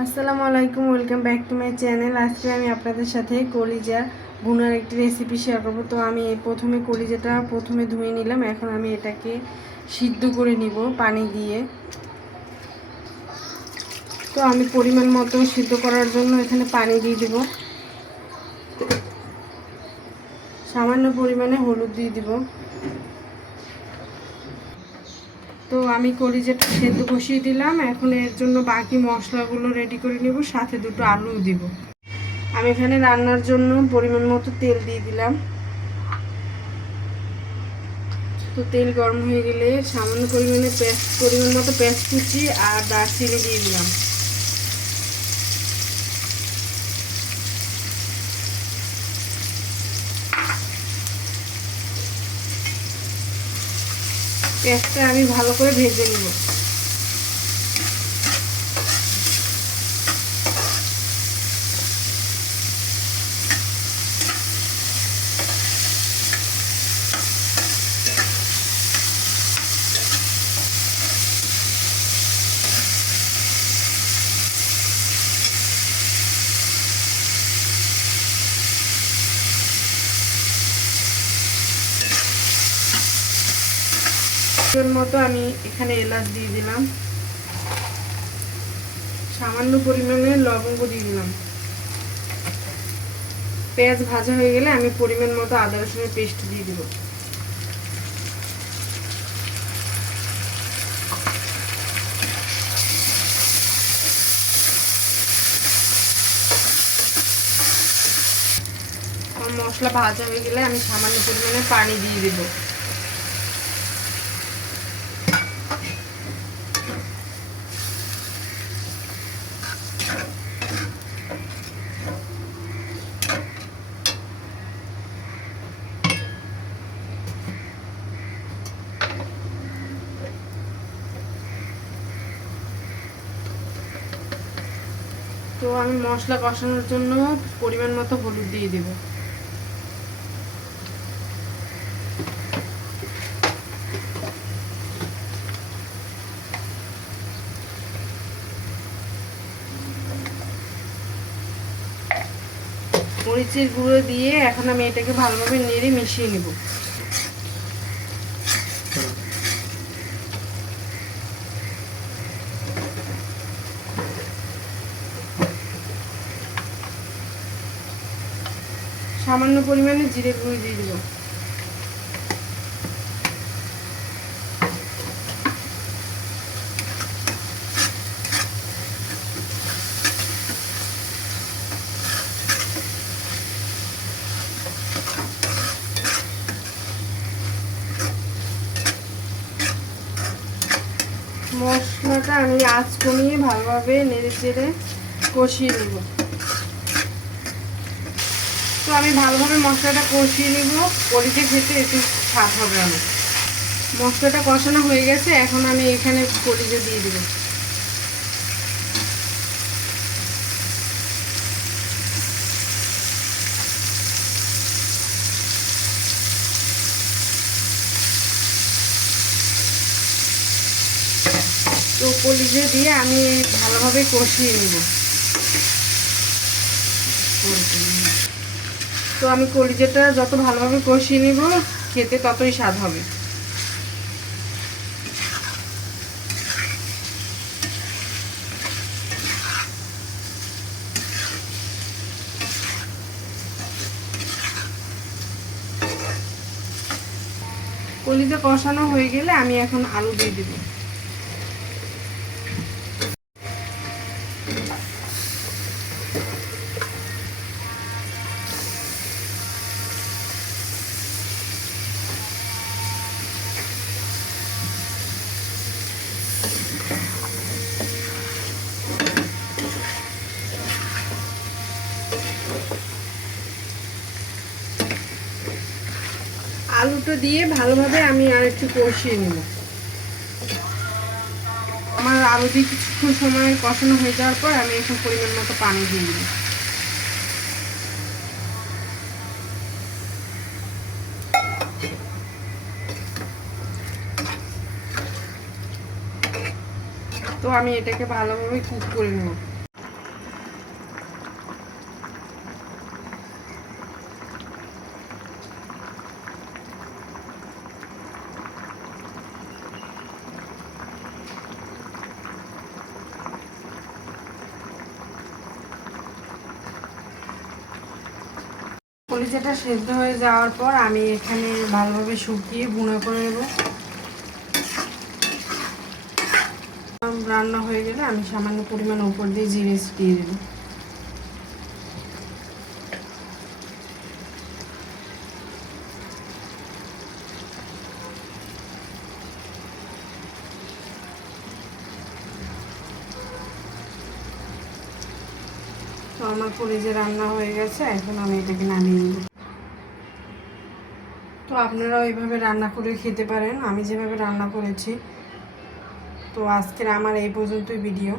আসসালামু আলাইকুম, welcome back to my channel. আজকে আমি আপনাদের সাথে কলিজা ভুনার একটি রেসিপি শেয়ার করব। তো আমি প্রথমে কলিজাটা প্রথমে ধুয়ে নিলাম। এখন আমি এটাকে সিদ্ধ করে নিব পানি দিয়ে। তো আমি পরিমাণ মতো সিদ্ধ করার জন্য এখানে পানি দিয়ে দেব। সামান্য পরিমাণে হলুদ দিয়ে দিব। তো আমি কলিজাটা সেদ্ধ বসিয়ে দিলাম। এখন এর জন্য বাকি মশলাগুলো রেডি করে নেব, সাথে দুটো আলুও দিব। আমি এখানে রান্নার জন্য পরিমাণ মতো তেল দিয়ে দিলাম। তো তেল গরম হয়ে গেলে সামান্য পরিমাণে পেঁয়াজ পরিমাণ মতো পেঁয়াজ কুচি আর দারচিনি দিয়ে দিলাম। পেঁয়াজটা আমি ভালো করে ভেজে নেব। পরিমাণ মতো আমি এখানে এলাচ দিয়ে দিলাম। সামান্য পরিমাণে লবঙ্গ দিয়ে দিলাম। পেঁয়াজ ভাজা হয়ে গেলে আমি পরিমাণ মতো আদা রসুনের পেস্ট দিয়ে দিব। মশলা ভাজা হয়ে গেলে আমি সামান্য পরিমাণে পানি দিয়ে দেবো। তো আমি মশলা কষানোর জন্য পরিমাণ মতো হলুদ দিয়ে দেব। মরিচের গুঁড়ো দিয়ে এখন আমি এটাকে ভালোভাবে নেড়ে মিশিয়ে নেব। সামান্য পরিমাণে জিরে গুঁড়ো দিয়ে দিব। মশলাটা আমি আঁচ কমিয়ে ভালোভাবে নেড়ে চেড়ে কষিয়ে নেব। তো আমি ভালোভাবে মশলাটা কষিয়ে নেব। কড়িতে খেতে একটু স্বাদ হবে আমার। মশলাটা কষানো হয়ে গেছে, এখন আমি এখানে কলিজে দিয়ে দেবো। কলিজে দিয়ে আমি ভালোভাবে কষিয়ে নেব। তো আমি কলিজাটা যত ভালোভাবে কষিয়ে নিব, খেতে ততই স্বাদ হবে। কলিজা কষানো হয়ে গেলে আমি এখন আলু দিয়ে দেবো। আলুটা দিয়ে ভালোভাবে আমি আর একটু কষিয়ে নেব। আমার আলু দিয়ে কিছুক্ষণ সময় কষানো হয়ে যাওয়ার পর আমি এখন পরিমাণ মতো পানি দিয়ে দেবো তো আমি এটাকে ভালোভাবে কুক করে নেব। কলিজাটা সেদ্ধ হয়ে যাওয়ার পর আমি এখানে ভালোভাবে শুকিয়ে বুনা করে নেব। রান্না হয়ে গেলে আমি সামান্য পরিমাণ উপর দিয়ে জিরে দিয়ে দেবো। আমার যে রান্না হয়ে গেছে, এখন আমি এটাকে নামিয়ে নেব। তো আপনারা ওইভাবে রান্না করে খেতে পারেন। আমি যেভাবে রান্না করেছি, তো আজকের আমার এই পর্যন্তই ভিডিও।